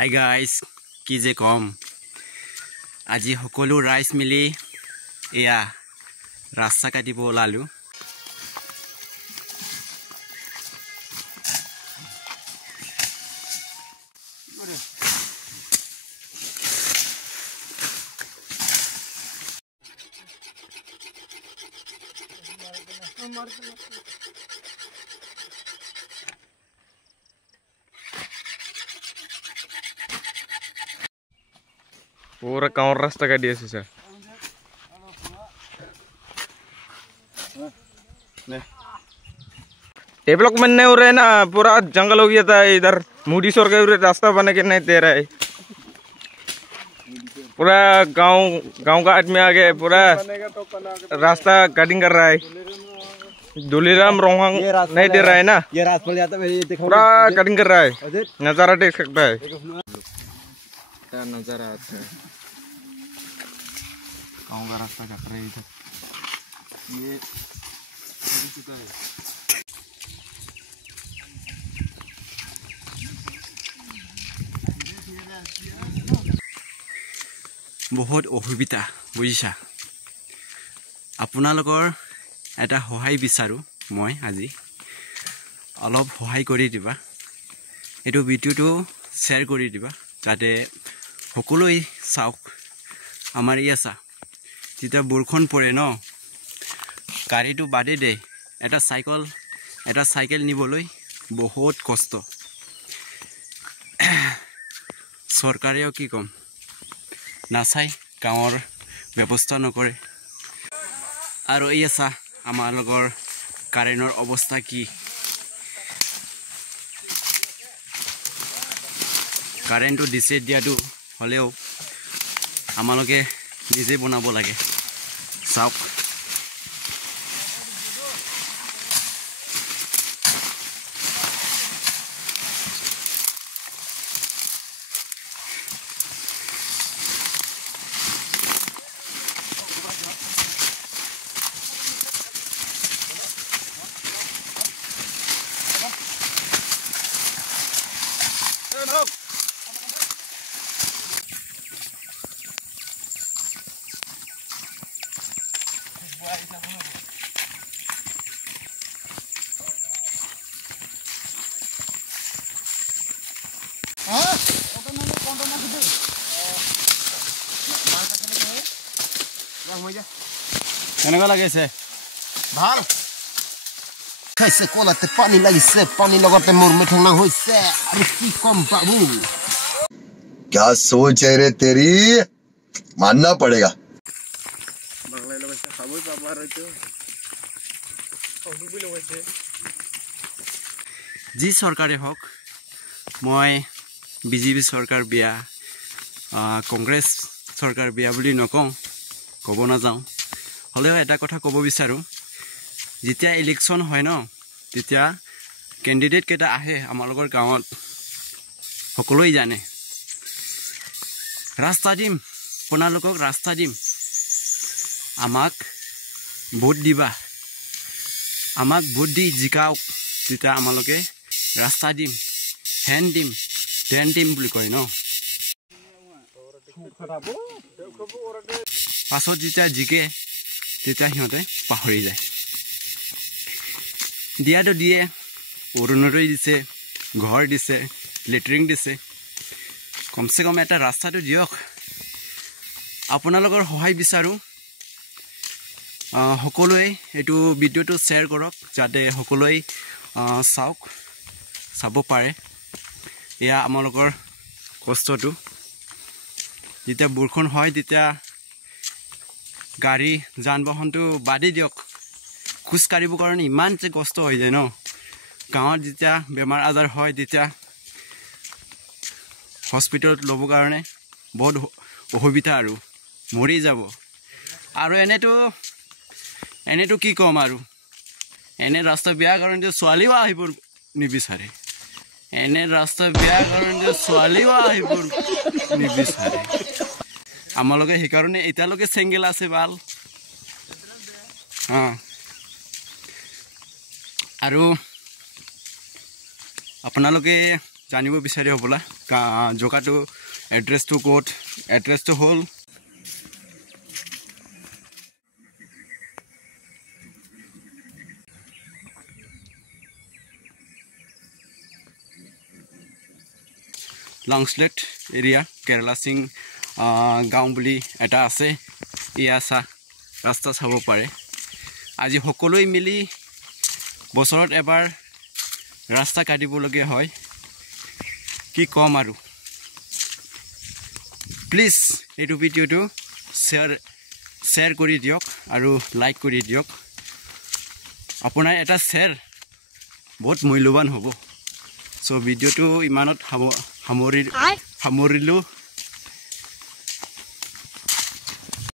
Hi guys, কি যে কম আজি সকলো রাইস মিলি এয়া রাস্তা কাটিব ওলালো पूरा काउंट रास्ता का दिया सर ये ब्लॉक में नहीं हो रहे ना पूरा जंगल हो गया था इधर मूडी सोर के रास्ता बने के नहीं दे रहा है पूरा गांव का आदमी आ गए पूरा रास्ता कटिंग कर रहा है दुलीराम रोहंग नहीं दे रहा है ना ये रास्ता जाता है पूरा कटिंग कर रहा है नजारा देख सकता है क्या नजारा आता है गाँव का रास्ता कट रहा है इधर ये चुका है बहुत অসুবিধা বুজিছা আপোনালোকৰ এটা সহায় বিচাৰো মই আজি অলপ সহায় কৰি দিবা এটো ভিডিওটো শেয়াৰ কৰি দিবা যাতে সকলোই চাওক আমাৰ ইয়াসা যেতিয়া বৰখন পৰে ন গাড়ীটো বাদে দে এটা সাইকেল নিবলৈ বহুত কষ্ট সৰকাৰেও কি কম নাচাই গাঁৱৰ ব্যৱস্থা নকৰে আৰু ইয়াসা আমাৰ লগৰ কাৰেনৰ অৱস্থা কি কাৰেণ্টটো দিছে দিয়াটো হলেও আমালোকে নিজে বনাব লাগে চাওক কেনেকুৱা লাগিছে ভাল খাইছে কলাতে পানী লাগিছে পানী লগতে মোৰ মিঠা হৈছে আৰু কি কম বাবু क्या सोच है रे तेरी मानना पड़ेगा जी सरकारे हक मैं बीजेपी सरकार बिया कांग्रेस सरकार बिया बुली नकौ कब ना जाऊँ हलेও এটা কথা কব বিচাৰো যেতিয়া ইলেকশন হয় ন তেতিয়া ক্যান্ডিডেট কেটা আহে আমালোকৰ গাঁৱত সকলোই জানে ৰাস্তা দিম আপোনালোকক ৰাস্তা দিম আমাক ভোট দিবা আমাক ভোট দি জিকাওক তেতিয়া আমালোকে ৰাস্তা দিম হেন দিম দেন দিম বুলি কয় ন পাছত যেতিয়া জিকে তেতিয়া সিহঁতে পাহৰি যায় দিয়াটো দিয়ে অৰুণোদয় দিছে ঘৰ দিছে লেট্ৰিং দিছে কমসে কম এটা ৰাস্তাটো দিয়ক আপোনালোকৰ সহায় বিচাৰো সকলোৱে এটো ভিডিওটো শেয়াৰ কৰক যাতে সকলোৱে চাব পাৰে এয়া আমালোকৰ কষ্টটো যেতিয়া বৰখন হয় তেতিয়া গাড়ী যান বাহনটো বাদে দিয়ক খুজ কাঢ়িব কাৰণে ইমান যে কষ্ট হৈ যায় ন গাঁৱত যেতিয়া বেমাৰ আজাৰ হয় তেতিয়া হস্পিটেলত ল'ব কাৰণে বহুত অসুবিধা আৰু মৰি যাব আৰু এনেটো কি কম আৰু এনে ৰাস্তা বিয়া কাৰণে ছোৱালীও আহিব নিবিচাৰে এনে ৰাস্তা বিয়া কাৰণে ছোৱালীও আহিব নিবিচাৰে আমালোকে সেইকাৰণে এতিয়ালৈকে সিঙ্গেল আছে ভাল আৰু আপোনালোকে জানিব বিচাৰি হ'বলা জগাটো এড্ৰেছটো ক'ত এড্ৰেছটো হ'ল লংস্লেট এৰিয়া কেৰালা সিং গাঁও বুলি এটা আছে ইয়াছা ৰাস্তা চাব পাৰে আজি সকলোৱে মিলি বছৰত এবাৰ ৰাস্তা কাটিবলগীয়া হয় কি কম আৰু প্লিজ এইটো ভিডিঅ'টো শ্বেয়াৰ কৰি দিয়ক আৰু লাইক কৰি দিয়ক আপোনাৰ এটা শ্বেয়াৰ বহুত মূল্যৱান হ'ব চ' ভিডিঅ'টো ইমানত সামৰিলোঁ